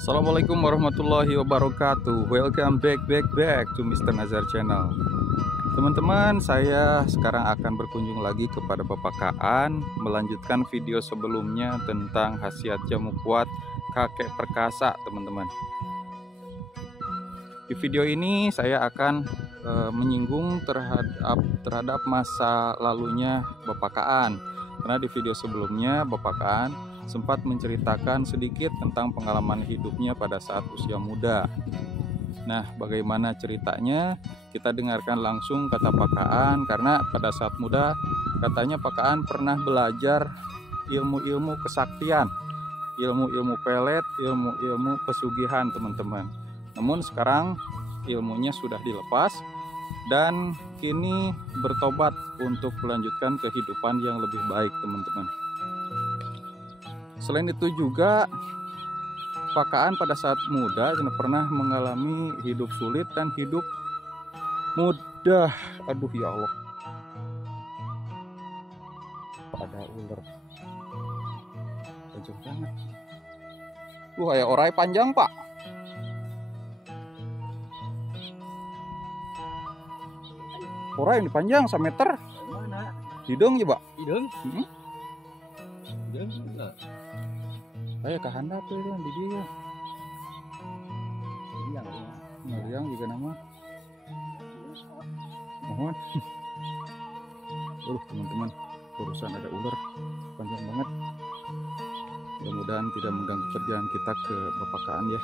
Assalamualaikum warahmatullahi wabarakatuh. Welcome back to Mr. Nazar Channel. Teman-teman, saya sekarang akan berkunjung lagi kepada Bapak Kaan, melanjutkan video sebelumnya tentang khasiat jamu kuat kakek perkasa, teman-teman. Di video ini saya akan menyinggung terhadap masa lalunya Bapak Kaan, karena di video sebelumnya Bapak Kaan sempat menceritakan sedikit tentang pengalaman hidupnya pada saat usia muda. Nah, bagaimana ceritanya? Kita dengarkan langsung kata Pak Kaan, karena pada saat muda katanya Pak Kaan pernah belajar ilmu-ilmu kesaktian, ilmu-ilmu pelet, ilmu-ilmu pesugihan, teman-teman. Namun sekarang ilmunya sudah dilepas dan kini bertobat untuk melanjutkan kehidupan yang lebih baik, teman-teman. Selain itu juga Pak Kaan pada saat muda pernah mengalami hidup sulit dan hidup mudah. Aduh ya Allah, ada ular kenceng banget. Kayak orai panjang, Pak. Orai yang panjang 1 meter. Mana? Hidung ya, Pak? Hidung? Hidung? Kayak kehandap tuh di dia. Yang juga nama. Mohon. Teman-teman, urusan ada ular panjang banget. Mudah-mudahan tidak mengganggu kerjaan kita ke Bapak Kaan ya.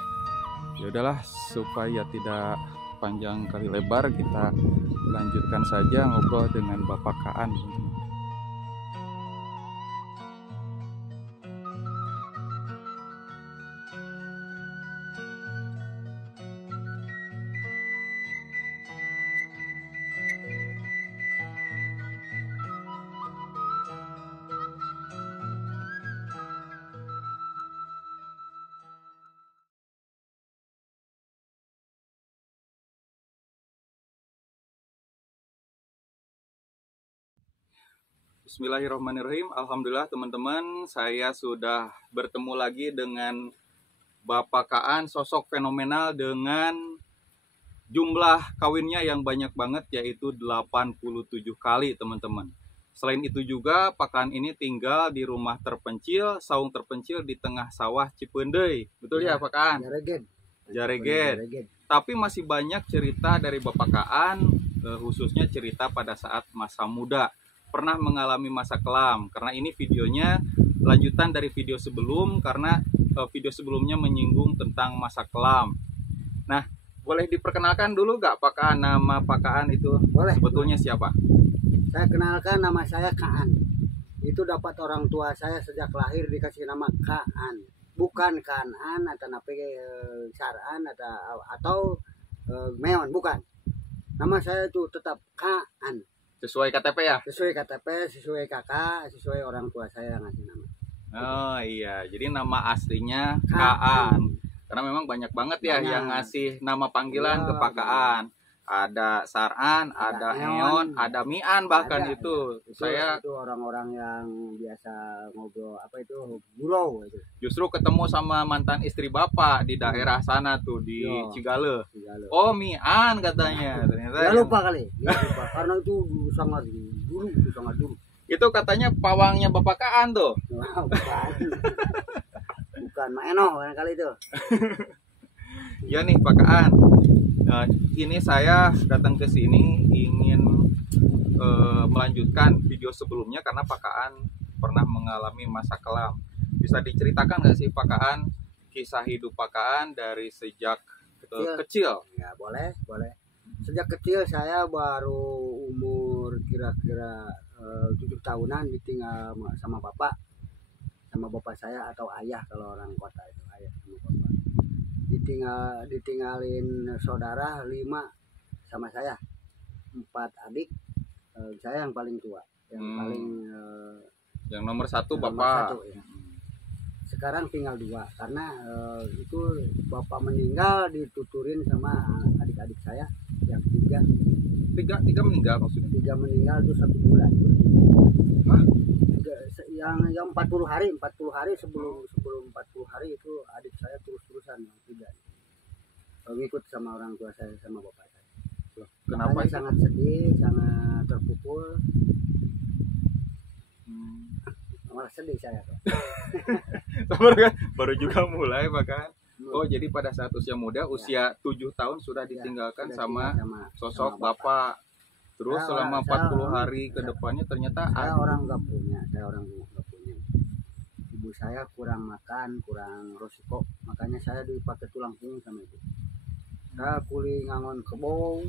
Ya udahlah, supaya tidak panjang kali lebar, kita lanjutkan saja ngobrol dengan Bapak Kaan. Bismillahirrahmanirrahim. Alhamdulillah teman-teman, saya sudah bertemu lagi dengan Bapak Kaan, sosok fenomenal dengan jumlah kawinnya yang banyak banget, yaitu 87 kali, teman-teman. Selain itu juga Pak Kaan ini tinggal di rumah terpencil, saung terpencil di tengah sawah Cipeundeuy. Betul ya, Pak Kaan? Jaregen. Tapi masih banyak cerita dari Bapak Kaan, khususnya cerita pada saat masa muda. Pernah mengalami masa kelam, karena ini videonya lanjutan dari video sebelum, karena video sebelumnya menyinggung tentang masa kelam. Nah, boleh diperkenalkan dulu gak Pak Kaan, nama Pak Kaan itu boleh, sebetulnya siapa? Saya kenalkan, nama saya Kaan. Itu dapat orang tua saya sejak lahir dikasih nama Kaan, bukan Kanan atau Saran atau Meon, bukan. Nama saya itu tetap Kaan. Sesuai KTP ya? Sesuai KTP, sesuai kakak, sesuai orang tua saya yang ngasih nama. Oh iya, jadi nama aslinya Kaan. Karena memang banyak banget ya yang ngasih nama panggilan ke Pak Kaan. Ada Saran, ada Eon, ada Mian bahkan ada, itu. Saya itu orang-orang yang biasa ngobrol gurau itu. Justru ketemu sama mantan istri Bapak di daerah sana tuh di Cigale. Oh, Mian katanya. Ternyata ya lupa kali. Ya lupa. Karena itu sangat dulu. Itu katanya pawangnya Bapak Kaan tuh. Bukan Maeno kali itu. Ya nih Pak Kaan. Ini saya datang ke sini ingin melanjutkan video sebelumnya karena Pak Kaan pernah mengalami masa kelam. Bisa diceritakan nggak sih Pak Kaan kisah hidup Pak Kaan dari sejak kecil? Ya boleh. Sejak kecil saya baru umur kira-kira 7 tahunan ditinggal sama bapak saya atau ayah, kalau orang kota itu ayah sama bapak. Ditinggalin saudara 5 sama saya, 4 adik. Saya yang paling tua, yang nomor 1 bapak. Ya. Sekarang tinggal 2 karena itu bapak meninggal dituturin sama adik-adik saya yang 3 meninggal maksudnya? 3 meninggal itu 1 bulan. Hah? 3 yang 40 hari sebelum 40 hari itu adik saya terus-terusan yang tidak ngikut sama orang tua saya sama bapak saya. Kenapa Makanya itu? sangat sedih, sangat terpukul. Malah sedih saya tuh. Baru juga mulai bahkan. Oh, jadi pada saat usia muda, usia 7 tahun sudah ditinggalkan sudah sama sosok sama bapak. Terus Saya selama orang- 40 saya- hari ke depannya ternyata saya orang nggak punya, ibu saya kurang makan, kurang resiko, makanya saya dipakai tulang punggung sama ibu. Saya kuli ngangon kebo,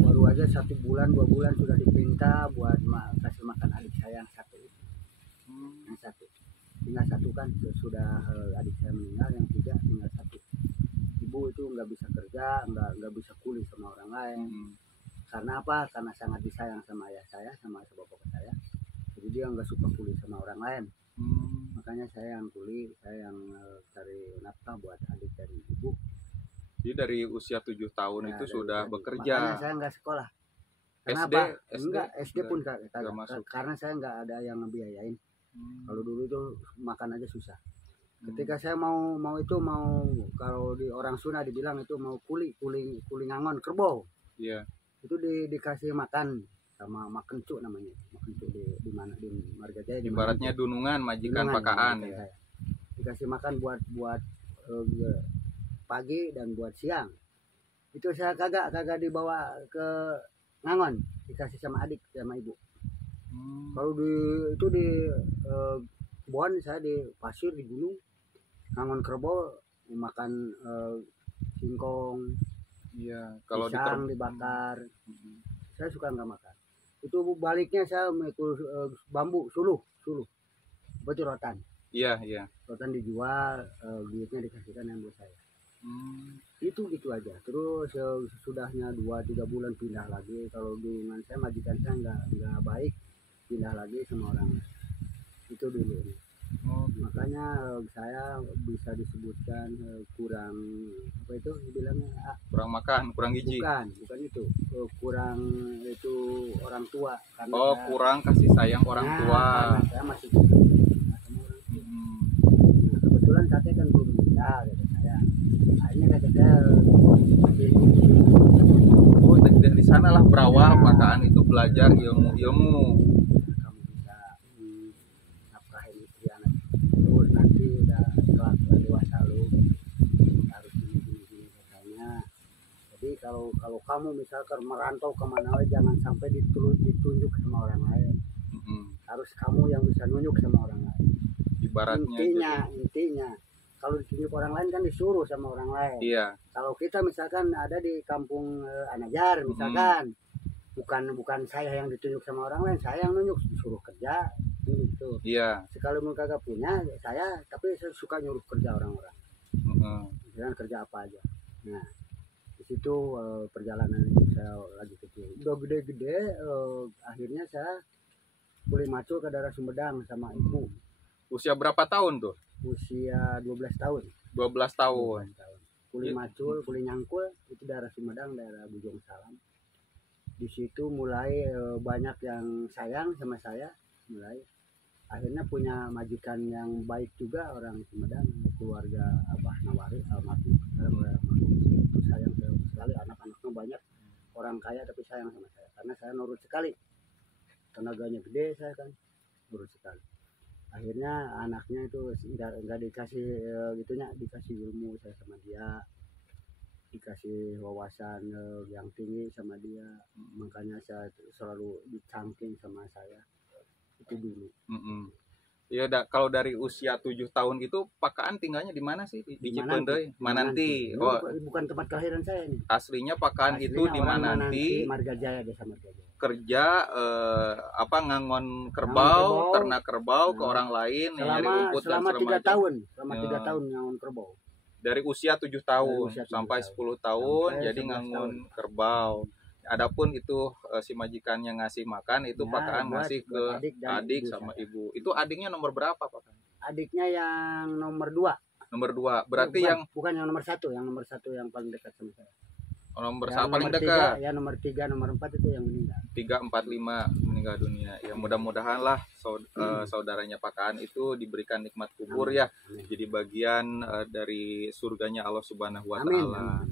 baru aja 1 bulan 2 bulan sudah dipinta buat kasih makan adik saya yang satu. Tinggal satu kan sudah adik saya meninggal, yang 3 tinggal 1. Ibu itu nggak bisa kerja, nggak bisa kuli sama orang lain. Karena apa? Karena sangat disayang sama ayah saya, sama bapak saya. Jadi dia nggak suka kuli sama orang lain. Makanya saya yang kuli, saya yang cari nafkah buat adik dari ibu. Jadi dari usia 7 tahun Ya, itu dari sudah tadi. bekerja. Makanya saya nggak sekolah. SD, Kenapa? SD? Enggak, SD pun Nggak masuk. karena saya nggak ada yang ngebiayain. Kalau dulu itu makan aja susah. Ketika saya mau kalau di orang Sunda dibilang itu mau kuli ngangon kerbau. Iya. Itu dikasih makan sama makencu namanya. Makencu di mana di Marga Jaya. Ibaratnya dunungan majikan Dunungan, pakaan majikan ya. saya. Dikasih makan buat pagi dan buat siang. Itu saya kagak dibawa ke ngangon, dikasih sama adik sama ibu. Kalau di Bon, saya di pasir di gunung ngangon kerbau, makan singkong, Iya, kalau di pisang dibakar. Saya suka nggak makan. Itu baliknya saya mengikut bambu suluh betul rotan. Iya. Rotan dijual, duitnya dikasihkan yang buat saya. Itu gitu aja. Terus sesudahnya 2-3 bulan pindah lagi. Kalau dengan saya majikan saya nggak baik, pindah lagi sama orang itu dulu. Makanya saya bisa disebutkan kurang apa itu dibilangnya kurang makan, kurang gizi. bukan itu kurang itu orang tua karena saya, kurang kasih sayang orang tua. Karena saya masih sama orang tua. Nah, kebetulan kakek kan belum meninggal kata saya. Akhirnya kakek saya masih Oh, di sanalah berawal pakaan itu belajar ilmu. kamu bisa nafkahin istri anak. Terus nanti udah setelah dewasa lu harus gini katanya. Jadi kalau kamu misalkan merantau kemana aja jangan sampai ditunjuk sama orang lain. Harus kamu yang bisa nunjuk sama orang lain. Ibaratnya Intinya kalau ditunjuk orang lain kan disuruh sama orang lain. Iya. Kalau kita misalkan ada di kampung Anajar misalkan, bukan saya yang ditunjuk sama orang lain, saya yang nunjuk, disuruh kerja gitu. Iya. Sekalipun kagak punya tapi saya suka nyuruh kerja orang-orang. Jangan kerja apa aja. Nah, di situ perjalanan hidup saya lagi kecil. Udah gede-gede, akhirnya saya kuliah macul ke daerah Sumedang sama ibu. Usia berapa tahun tuh? Usia 12 tahun. 12 tahun. Kuliah macul, kuliah nyangkul itu daerah Sumedang, daerah Bujong Salam. Di situ mulai banyak yang sayang sama saya, akhirnya punya majikan yang baik juga orang Sumedang, keluarga Abah Nawari almarhum. Itu sayang sekali, anak-anaknya banyak, orang kaya tapi sayang sama saya karena saya nurut sekali, tenaganya gede saya kan, nurut sekali. Akhirnya anaknya itu nggak dikasih gitunya, dikasih ilmu saya sama dia, dikasih wawasan yang tinggi sama dia, makanya saya selalu dicangking sama saya itu dulu. Iya, kalau dari usia 7 tahun itu pakaan tinggalnya di mana sih? Di Cipendey, Mananti. Oh, bukan tempat kelahiran saya ini. Aslinya pakaan itu di Mananti. Marga Jaya, desa Marga Jaya. Kerja ngangon kerbau, ternak kerbau ke orang lain, nyari rumput dan selama 3 tahun, selama 3 tahun ngangon kerbau. Dari usia 7 tahun sampai 10 tahun jadi ngangon kerbau. Adapun itu si majikannya ngasih makan itu pakaan ngasih ke adik sama ibu. Itu adiknya nomor berapa, Pak? Adiknya yang nomor 2. Nomor 2. Berarti bukan yang nomor 1, yang nomor 1 yang paling dekat sama saya. Nomor Yang satu paling nomor dekat. 3, ya nomor 3, nomor 4 itu yang meninggal. 3, 4, 5 meninggal dunia. Ya mudah-mudahan lah saudaranya Pak Kaan itu diberikan nikmat kubur ya. Amin. Jadi bagian dari surganya Allah Subhanahu wa Amin. taala.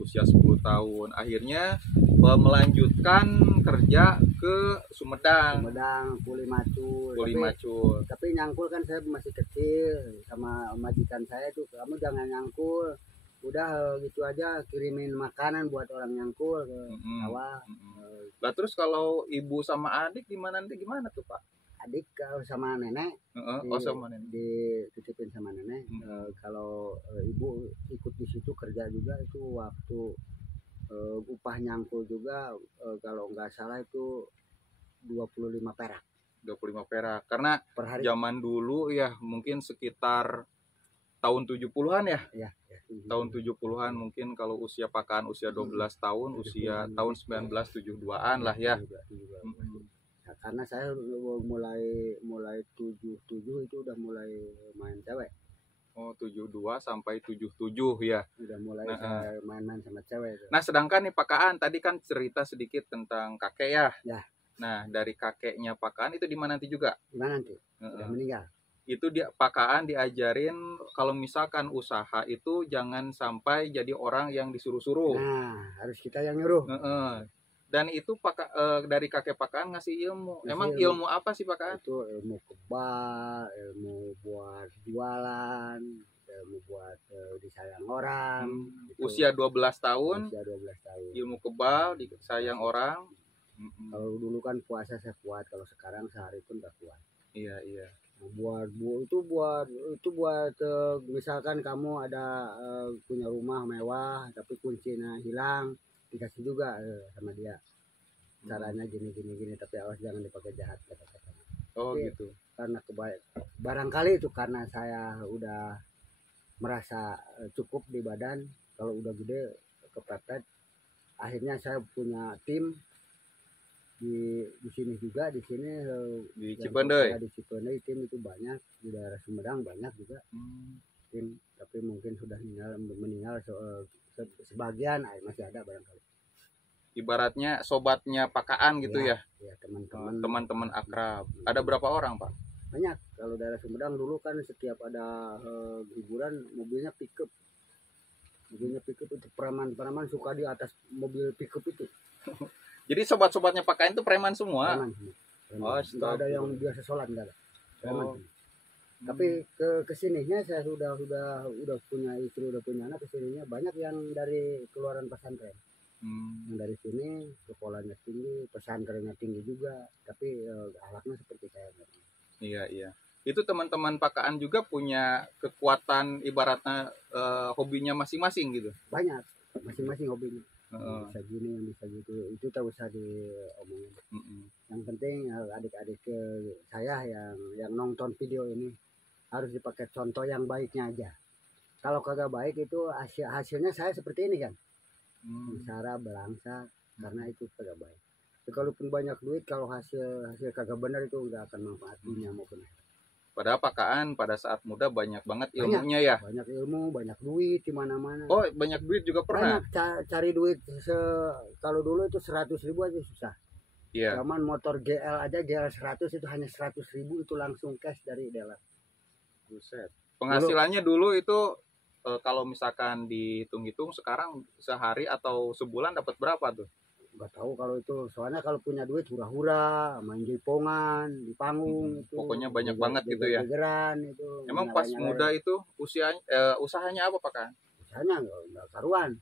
Usia 10 tahun. Akhirnya melanjutkan kerja ke Sumedang. Sumedang, Kuli Macul. Kuli Macul. Tapi nyangkul kan saya masih kecil, sama majikan saya tuh, kamu jangan nyangkul. Udah gitu aja, kirimin makanan buat orang nyangkul ke sawah. Lah terus kalau ibu sama adik gimana tuh Pak? Adik kalau sama nenek Sama nenek. dititipin sama nenek. Kalau ibu ikut di situ kerja juga, itu waktu upah nyangkul juga, kalau nggak salah itu 25 perak. 25 perak. Karena Per hari. zaman dulu ya mungkin sekitar tahun 70-an ya. Ya. Tahun 70-an mungkin kalau usia Pak Kaan usia 12 tahun, usia tahun 1972-an lah ya. Nah, karena saya mulai 77 itu udah mulai main cewek. Oh, 72 sampai 77 ya. Udah mulai saya main-main sama cewek. Nah, sedangkan nih Pak Kaan tadi kan cerita sedikit tentang kakek ya. Ya. Nah, dari kakeknya Pak Kaan itu di mana nanti juga? Di mana nanti? Udah meninggal. Itu dia Pak Kaan diajarin kalau misalkan usaha itu jangan sampai jadi orang yang disuruh-suruh. Nah, harus kita yang nyuruh. Dan itu dari kakek Pak Kaan ngasih ilmu. Emang ilmu apa sih Pak Kaan? Itu ilmu kebal, ilmu buat jualan, ilmu buat disayang orang. Gitu. Usia 12 tahun. Usia 12 tahun. Ilmu kebal, disayang orang. Kalau dulu kan puasa saya kuat, kalau sekarang sehari pun nggak kuat. Iya. Itu buat misalkan kamu ada punya rumah mewah tapi kuncinya hilang, dikasih juga sama dia. Caranya gini tapi awas jangan dipakai jahat kata-katanya. Oh tapi, gitu. Karena barangkali itu karena saya udah merasa cukup di badan, kalau udah gede kepepet, akhirnya saya punya tim di sini juga, di Cipendei. Di Cipendei tim itu banyak, di daerah Sumedang banyak juga tim, tapi mungkin sudah meninggal sebagian, masih ada barangkali. Ibaratnya sobatnya Pak Kaan gitu ya? Ya, teman-teman akrab. Ada berapa orang Pak? Banyak. Kalau daerah Sumedang dulu kan setiap ada hiburan mobilnya pickup. Mobilnya pickup itu preman suka di atas mobil pickup itu. Jadi sobat-sobatnya Pak Kaan itu preman semua? Preman. Nggak ada yang biasa sholat, nggak ada. Preman. Tapi kesininya saya sudah punya istri, udah punya anak, kesininya banyak yang dari keluaran pesantren. Yang dari sini sekolahnya tinggi, pesantrennya tinggi juga, tapi akhlaknya seperti saya. Iya. Itu teman-teman Pak Kaan juga punya kekuatan ibaratnya hobinya masing-masing gitu? Banyak, masing-masing hobinya. Bisa gini, yang bisa gitu, itu tak usah diomongin. Yang penting adik-adik saya yang nonton video ini harus dipakai contoh yang baiknya aja. Kalau kagak baik itu hasilnya saya seperti ini kan, sengsara belangsa, karena itu kagak baik. Kalaupun banyak duit, kalau hasil kagak benar itu nggak akan manfaat dunia maupun akhirat. Padahal Pak Kaan pada saat muda banyak banget ilmunya ya. Banyak ilmu, banyak duit di mana-mana. Oh, banyak duit juga pernah. Banyak cari duit kalau dulu itu 100.000 aja susah. Iya. Zaman motor GL aja, GL 100 itu hanya 100.000 itu langsung cash dari dealer. Buset. Penghasilannya dulu itu kalau misalkan dihitung-hitung sekarang sehari atau sebulan dapat berapa tuh? Nggak tahu kalau itu, soalnya kalau punya duit hura-hura, main jaipongan di panggung itu. Pokoknya banyak banget gitu ya. Itu. Emang pas muda itu usahanya apa Pak Kaan? Usahanya nggak karuan.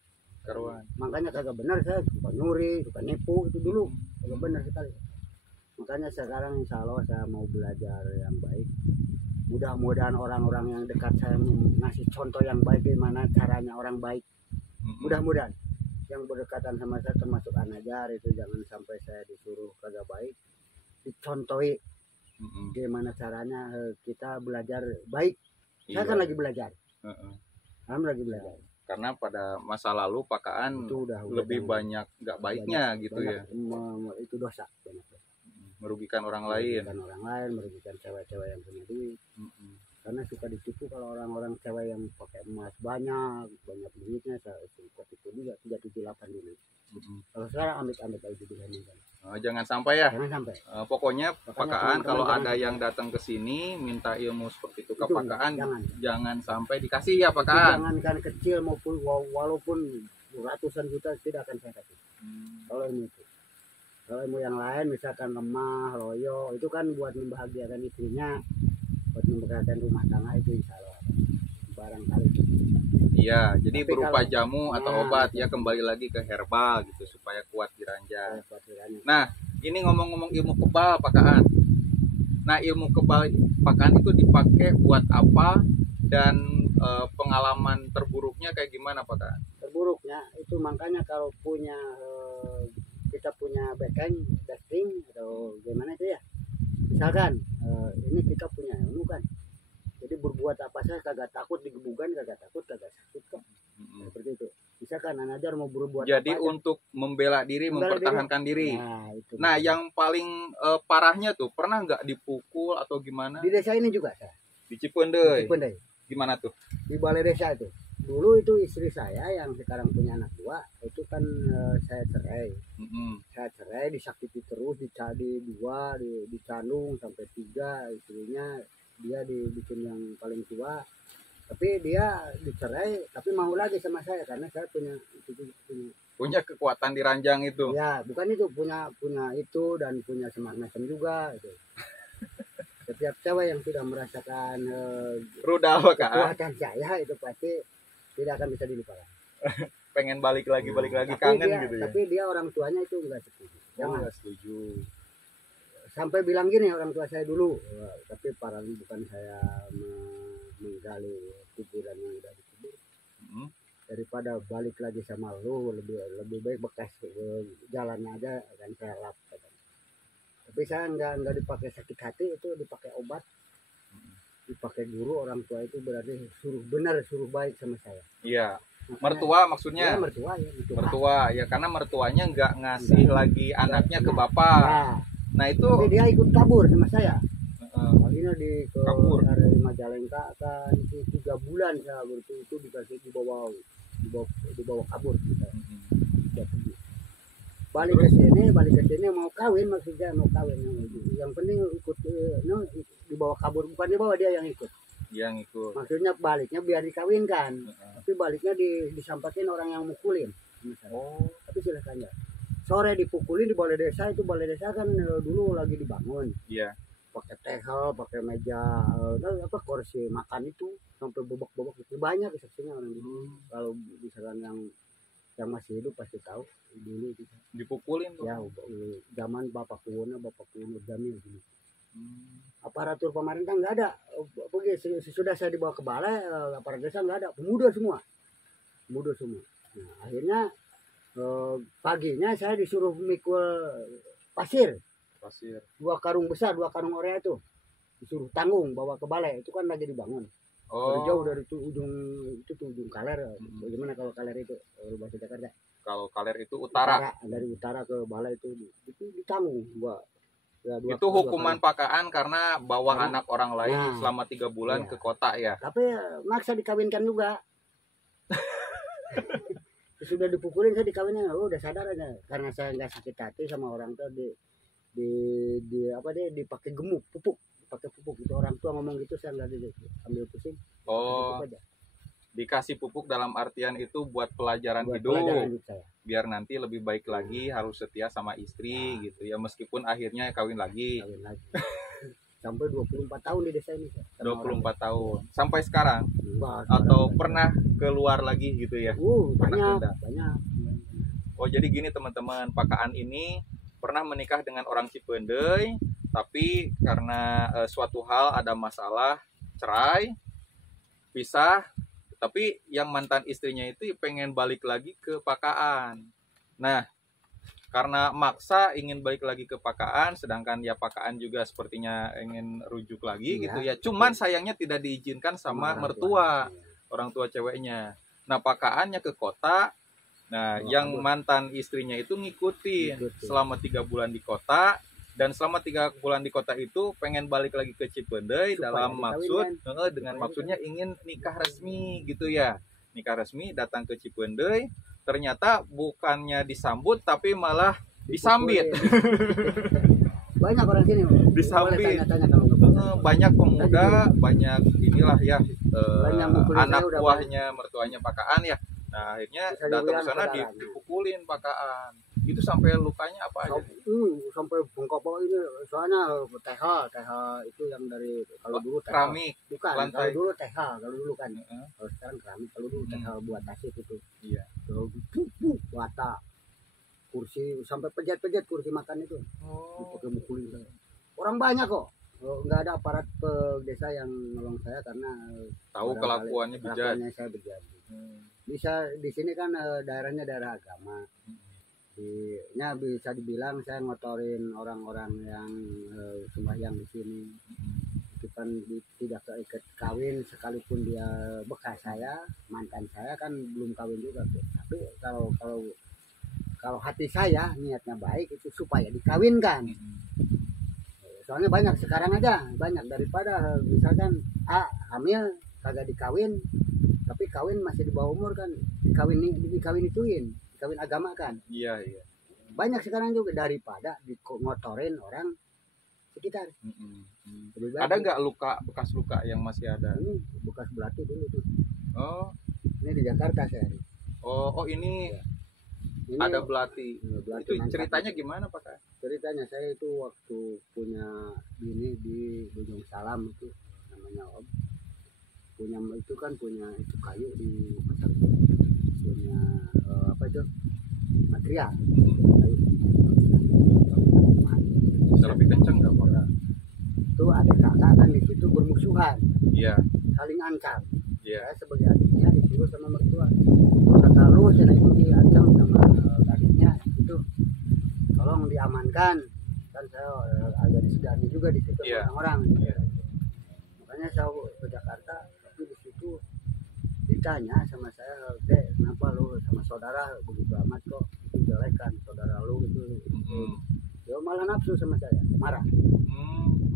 Makanya kagak benar, saya suka nyuri, suka nipu itu dulu. Kagak benar sekali. Makanya sekarang insya Allah saya mau belajar yang baik. Mudah-mudahan orang-orang yang dekat saya ngasih contoh yang baik, gimana caranya orang baik. Mudah-mudahan yang berdekatan sama saya termasuk anak itu jangan sampai saya disuruh kagak baik, dicontohi gimana caranya kita belajar baik. Saya kan lagi belajar. Lagi belajar. Karena pada masa lalu Pak Kaan itu udah lebih banyak nggak baiknya gitu ya. Itu dosa. Merugikan orang lain. Merugikan cewek-cewek yang punya duit. karena suka ditipu kalau orang-orang cewek yang pakai emas banyak duitnya, saya suka tipu juga 378 dulu. Kalau sekarang amit-amit aja dibandingkan. Jangan sampai ya. Jangan sampai. Pokoknya Pak Kaan kalau ada jangan yang datang ke sini minta ilmu seperti itu ke Itu Pak Kaan, jangan sampai dikasih ya Pak Kaan. Jangankan kecil maupun walaupun ratusan juta tidak akan saya kasih. Kalau ilmu itu. Kalau ilmu yang lain misalkan lemah, loyo, itu kan buat membahagiakan istrinya, buat membahagiakan rumah tangga, itu insya Allah barangkali. Iya, jadi Tapi berupa kalau- jamu atau obat ya, kembali lagi ke herbal gitu supaya kuat di ranjang. Nah, ini ngomong-ngomong ilmu kebal Pak Kaan. Nah, ilmu kebal Pak Kaan itu dipakai buat apa, dan pengalaman terburuknya kayak gimana Pak Kaan? Terburuknya itu makanya kalau punya kita punya backing atau gimana itu ya, misalkan ini kita punya ilmu kan, jadi berbuat apa saja kagak takut digebukan, kagak takut, kagak sakit kok. Seperti itu. Misalkan Anajar mau berbuat Jadi apa untuk membela diri, mempertahankan diri. itu. Nah, yang paling parahnya tuh pernah nggak dipukul atau gimana? Di desa ini juga saya. Di Cipendei. Cipendei. Gimana tuh? Di balai desa itu. Dulu itu istri saya yang sekarang punya anak 2, itu kan saya cerai. Saya cerai, disakiti terus, dicari 2, dicandung sampai 3 istrinya, dia dibikin yang paling tua. Tapi dia dicerai, tapi mau lagi sama saya karena saya Punya kekuatan di ranjang itu. ya bukan itu, punya itu dan punya semacam juga itu. Setiap cewek yang sudah merasakan Rudal Pak Kaan. kekuatan saya itu pasti tidak akan bisa dilupakan. Pengen balik lagi Tapi kangen dia, gitu ya. Tapi dia orang tuanya itu enggak setuju. Jangan. Nggak setuju. Sampai bilang gini orang tua saya dulu, tapi parah bukan saya menggali kuburan yang udah dikubur. Daripada balik lagi sama lu, lebih baik bekas jalannya aja kan saya lap. Tapi saya enggak dipakai sakit hati, itu dipakai obat, dipakai guru orang tua, itu berarti suruh baik sama saya. Iya. Makanya, Mertua maksudnya. ya, mertua ya. Mertua ya, karena mertuanya nggak ngasih lagi anaknya ke bapak. Nah, Nah itu tapi dia ikut kabur sama saya. Kalinya kabur dari Majalengka kan itu 3 bulan saya itu dikasih dibawa kabur kita. Balik ke sini mau kawin, maksudnya mau kawin. Yang penting ikut dibawa kabur, bukan dibawa, dia yang ikut. Yang ikut. Maksudnya baliknya biar dikawinkan. Tapi baliknya disampaikan orang yang mukulin. Tapi silakan ya. Sore dipukulin di balai desa, itu balai desa kan dulu lagi dibangun. Iya. Pakai tehel, pakai meja kursi makan itu sampai bobok-bobok itu banyak saksinya orang dulu. Kalau misalkan yang masih hidup pasti tahu dulu itu. Dipukulin tuh. Ya, zaman Bapak Kuwono Jamil dulu. Aparatur pemerintah nggak ada. Sudah saya dibawa ke balai, aparat desa nggak ada, pemuda semua. Nah, akhirnya paginya saya disuruh mikul pasir 2 karung besar, 2 karung orea itu disuruh tanggung bawa ke balai, itu kan lagi dibangun. Jauh dari ujung Kaler. Bagaimana kalau Kaler itu bahasa Jakarta? Kalau Kaler itu utara. Dari utara ke balai itu ditanggung ya, itu hukuman Pak Kaan karena bawa anak orang lain selama 3 bulan ke kota ya. Tapi maksa dikawinkan juga. Sudah dipukulin saya dikawinnya, udah sadar aja karena saya nggak sakit hati sama orang tua, dipakai pupuk itu orang tua ngomong gitu, saya nggak ambil pusing. Dikasih pupuk dalam artian itu buat pelajaran hidup saya. Biar nanti lebih baik lagi, harus setia sama istri gitu ya, meskipun akhirnya kawin lagi. Sampai 24 tahun di desa ini. 24 tahun sampai sekarang. Atau pernah keluar lagi gitu ya? Banyak. Jadi gini teman-teman, Pak Kaan ini pernah menikah dengan orang Cipendei, tapi karena suatu hal ada masalah, cerai, pisah. Tapi yang mantan istrinya itu pengen balik lagi ke Pak Kaan. Nah, karena maksa ingin balik lagi ke Pak Kaan, sedangkan ya Pak Kaan juga sepertinya ingin rujuk lagi gitu ya. Cuman sayangnya tidak diizinkan sama mertua, orang tua ceweknya. Nah, Pak Kaannya ke kota. Nah, yang mantan istrinya itu ngikutin selama 3 bulan di kota. Dan selama 3 bulan di kota itu pengen balik lagi ke Cipendei dalam maksud dengan maksudnya ingin nikah resmi gitu ya. Nikah resmi, datang ke Cipendei, ternyata bukannya disambut tapi malah disambit. Banyak orang sini Disambit. tanya-tanya kalau nggak Banyak pemuda, banyak inilah ya Banyak mukulin anak saya udah buahnya mertuanya Pak Kaan ya. Nah akhirnya Bisa datang ke dibilang sana saudaranya. dipukulin Pak Kaan. Itu sampai lukanya apa aja? sampai bengkak bawah ini soalnya TH itu yang dari kalau dulu TH Keramik, bukan lantai. kalau dulu TH kalau dulu kan Heeh. kalau sekarang keramik kalau dulu TH buat tasik itu Iya. kalau bata kursi sampai pejat-pejat kursi makan itu Oh. dipakai mukulin saya. Orang banyak kok. Nggak ada aparat desa yang nolong saya karena Tahu barangkali kelakuannya bejat. kelakuannya saya bejat. Bisa di sini kan daerahnya daerah agama. Bisa dibilang saya ngotorin orang-orang yang sembahyang di sini. Itu kan tidak keikat kawin sekalipun dia bekas saya, mantan saya kan belum kawin juga. Tapi kalau hati saya niatnya baik itu supaya dikawinkan. Soalnya banyak sekarang aja banyak daripada misalkan hamil kagak dikawin tapi kawin masih di bawah umur kan dikawin agama kan. Iya, iya. Banyak sekarang juga daripada ngotorin orang sekitar. Ada nggak luka, bekas luka yang masih ada? Ini bekas belati dulu tuh. Oh, Ini di Jakarta saya. oh ini Ini ada belati. belati Itu nangka. ceritanya gimana Pak Kaan? Ceritanya saya itu waktu punya bini di Bojong Salam itu namanya Om. Punya itu kayu di pasar punya apa itu material kayu. Bisa lebih kencang nggak Pak? Itu ada kakak kan di situ bermusuhan Iya, saling ancam. iya. Saya sebagai adiknya disuruh sama mertua kata lu cina itu diancam sama adiknya itu tolong diamankan kan saya agak disegani juga di situ Iya. orang-orang. Iya. Makanya saya ke Jakarta tapi di situ ditanya sama saya dek kenapa lu sama saudara begitu amat kok itu jelekan saudara lu gitu. Dia malah nafsu sama saya marah.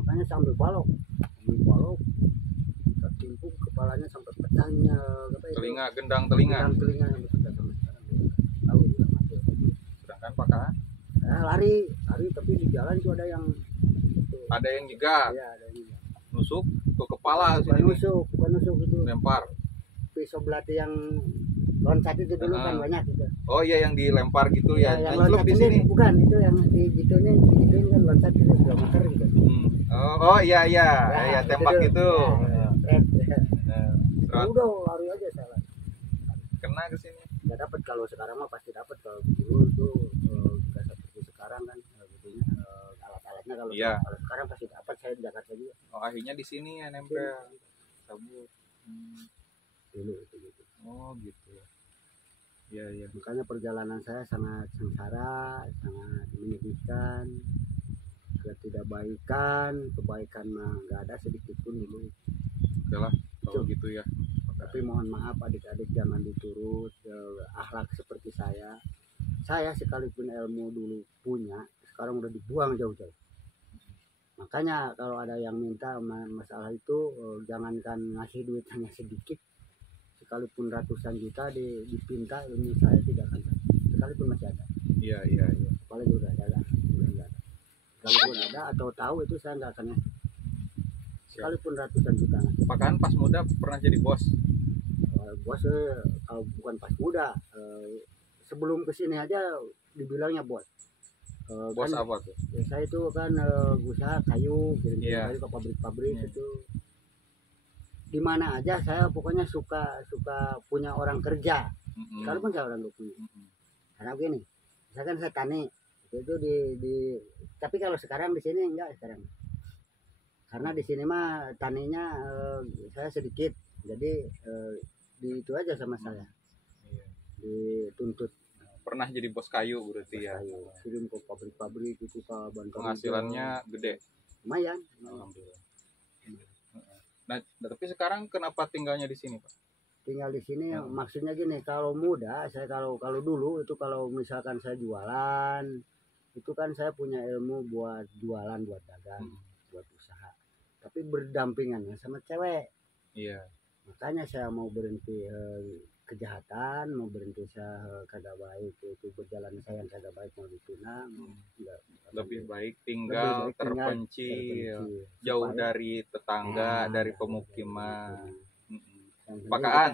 Makanya saya ambil balok saya timpuk kepalanya sampai pecahnya apa itu Telinga, gendang telinga. telinga yang pecah sama sekarang tahu dia mati. Sedangkan Pak Kaan Saya lari tapi di jalan itu ada yang ada yang jegat, ya ada yang nusuk ke kepala bukan sini, nusuk itu lempar. pisau belati yang loncat itu dulu kan banyak gitu. Oh iya yang dilempar gitu ya. Yang Celup loncat di ini sini. bukan itu yang digituin kan loncat itu kilometer gitu. Oh iya ya tembak itu. Ya, udah lari aja saya. Kena ke sini. Nggak dapat kalau sekarang mah pasti dapat kalau dulu itu nggak seperti sekarang kan gitunya alat-alatnya kalau Iya. kalau sekarang pasti dapat saya di Jakarta juga Oh akhirnya di sini ya nempel. Sabut. dulu itu gitu. Oh gitu ya. Iya iya. Makanya perjalanan saya sangat sengsara, sangat menyedihkan, ketidakbaikan, kebaikan mah nggak ada sedikit pun dulu. Oke lah kalau gitu ya. Tapi mohon maaf adik-adik jangan diturut akhlak seperti saya. Saya sekalipun ilmu dulu punya, sekarang udah dibuang jauh-jauh. Makanya kalau ada yang minta masalah itu jangankan ngasih duit hanya sedikit, sekalipun ratusan juta dipinta ilmu saya tidak akan sekalipun masih ada. Iya. Apalagi udah ada. Sekalipun ada atau tahu itu saya nggak akan ngasih. Sekalipun ratusan juta. Pak Kaan pas muda pernah jadi bos. Bos kalau bukan pas muda sebelum kesini aja dibilangnya bos. Bos Kan, apa tuh? ya saya itu kan usaha kayu kirim Iya. kayu ke pabrik-pabrik Iya. itu di mana aja saya pokoknya suka punya orang kerja sekalipun saya orang punya karena begini misalkan saya tani itu tapi kalau sekarang di sini enggak sekarang karena di sini mah taninya saya sedikit jadi itu aja sama saya Iya. dituntut Pernah jadi bos kayu berarti ya. kayu kirim ke pabrik-pabrik itu ke Banten Penghasilannya gede. lumayan. Alhamdulillah. Nah, tapi sekarang kenapa tinggalnya di sini, Pak? Tinggal di sini maksudnya gini kalau muda saya kalau dulu itu kalau misalkan saya jualan Itu kan saya punya ilmu buat jualan, buat dagang, buat usaha. Tapi berdampingan sama cewek. Iya. Makanya saya mau berhenti kejahatan, mau berhenti saya kagak baik, itu berjalan saya yang kagak baik mau dituna, Lebih baik tinggal terpencil, jauh dari tetangga, dari pemukiman. Pak Kaan,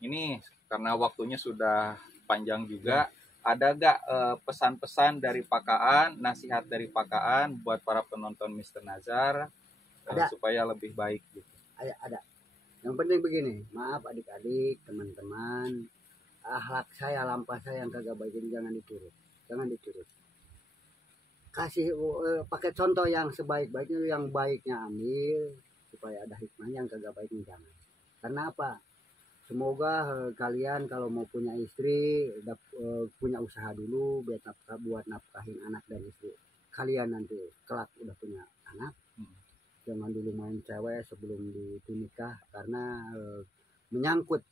ini karena waktunya sudah panjang juga, ada gak pesan-pesan dari Pak Kaan, nasihat dari Pak Kaan buat para penonton Mr. Nazar supaya lebih baik gitu? Ada. Yang penting begini, maaf adik-adik, teman-teman, akhlak saya, lampah saya yang kagak baik ini jangan diturut. Kasih pakai contoh yang sebaik-baiknya, yang baiknya ambil, supaya ada hikmahnya, yang kagak baiknya jangan. Karena apa? Semoga kalian kalau mau punya istri, punya usaha dulu buat nafkahin anak dan istri kalian nanti kelak udah punya anak. Jangan dulu main cewek sebelum nikah, karena menyangkut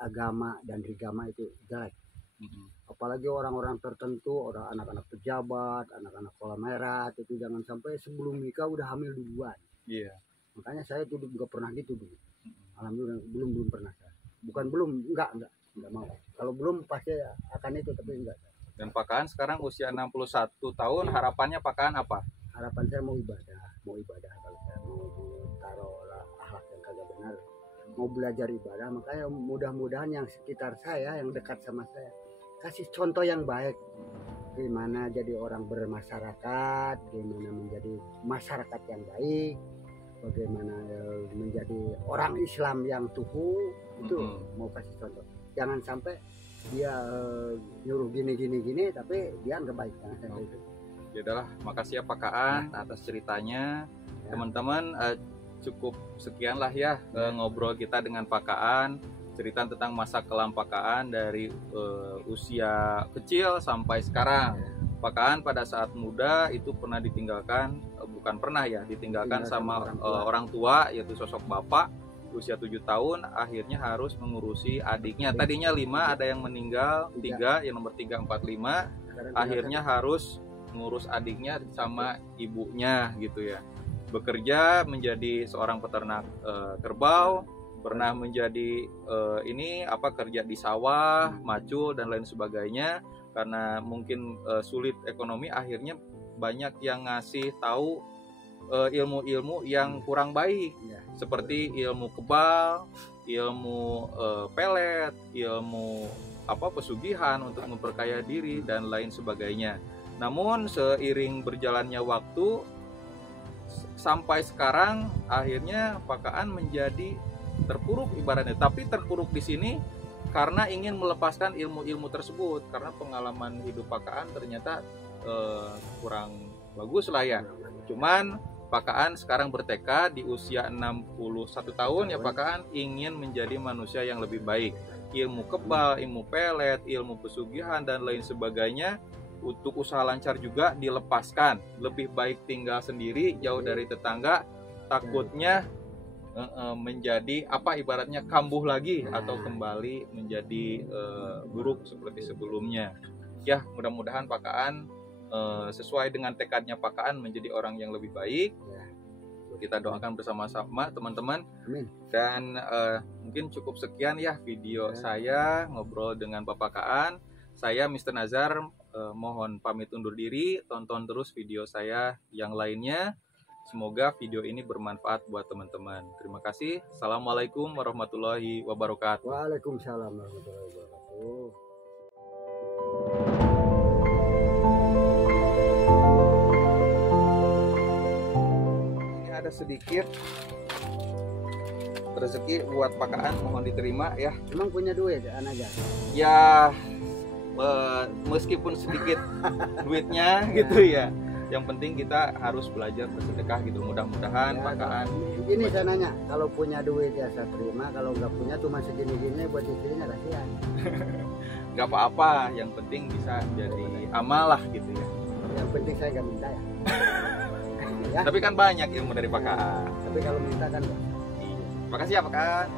agama dan rigama itu jelek. Apalagi orang-orang tertentu, orang anak-anak pejabat, anak-anak kolamerat, itu jangan sampai sebelum nikah udah hamil duluan. Makanya saya tuh juga pernah gitu dulu. Alhamdulillah belum pernah. Bukan belum, enggak mau. Kalau belum pasti akan itu, tapi enggak. Dan Pak Kaan sekarang usia 61 tahun, harapannya Pak Kaan apa? Harapan saya mau ibadah. Kalau saya mau taruh akhlak yang kagak benar, mau belajar ibadah. Makanya mudah-mudahan yang sekitar saya, yang dekat sama saya, kasih contoh yang baik. Gimana jadi orang bermasyarakat, gimana menjadi masyarakat yang baik, bagaimana menjadi orang Islam yang tuhu, itu mau kasih contoh. Jangan sampai dia nyuruh gini tapi dia nggak baik. Jangan sampai itu. Ya udahlah, makasih ya Pak Kaan atas ceritanya. Teman-teman, cukup sekian lah ya ngobrol kita dengan Pak Kaan, cerita tentang masa kelam Pak Kaan dari usia kecil sampai sekarang. Pak Kaan pada saat muda itu pernah ditinggalkan, ditinggalkan sama orang tua, yaitu sosok bapak. Usia 7 tahun akhirnya harus mengurusi adiknya. Tadinya 5, ada yang meninggal, 3, yang nomor 3, 4, 5. Akhirnya harus ngurus adiknya sama ibunya gitu ya. Bekerja menjadi seorang peternak kerbau, pernah menjadi kerja di sawah, macul dan lain sebagainya. Karena mungkin sulit ekonomi, akhirnya banyak yang ngasih tahu ilmu-ilmu yang kurang baik, seperti ilmu kebal, ilmu pelet, ilmu pesugihan untuk memperkaya diri dan lain sebagainya. Namun seiring berjalannya waktu sampai sekarang, akhirnya Pak Kaan menjadi terpuruk ibaratnya. Tapi terpuruk di sini karena ingin melepaskan ilmu-ilmu tersebut, karena pengalaman hidup Pak Kaan ternyata kurang bagus lah ya. Cuman Pak Kaan sekarang bertekad di usia 61 tahun ya Pak Kaan ingin menjadi manusia yang lebih baik. Ilmu kebal, ilmu pelet, ilmu pesugihan dan lain sebagainya untuk usaha lancar juga dilepaskan. Lebih baik tinggal sendiri, jauh dari tetangga, takutnya menjadi ibaratnya kambuh lagi atau kembali menjadi buruk seperti sebelumnya. Ya, mudah-mudahan Pak Kaan sesuai dengan tekadnya Pak Kaan menjadi orang yang lebih baik. Kita doakan bersama-sama teman-teman. Dan mungkin cukup sekian ya video saya ngobrol dengan Bapak Kaan. Saya Mr. Nazar mohon pamit undur diri. Tonton terus video saya yang lainnya. Semoga video ini bermanfaat buat teman-teman. Terima kasih. Assalamualaikum warahmatullahi wabarakatuh. Waalaikumsalam warahmatullahi wabarakatuh. Ada sedikit rezeki buat Pak Kaan, mohon diterima ya. Emang punya duit anak aja? Ya meskipun sedikit duitnya gitu ya. Yang penting kita harus belajar bersedekah gitu. Mudah-mudahan Pak Kaan. Ini saya nanya, kalau punya duit ya saya terima, kalau nggak punya cuma segini-gini buat istrinya kasihan. Nggak apa-apa, yang penting bisa jadi amal lah gitu ya. Yang penting saya nggak minta ya. Ya. Tapi kan banyak ilmu dari Pak Kaan. Tapi kalau minta kan. Terima kasih ya Pak Kaan.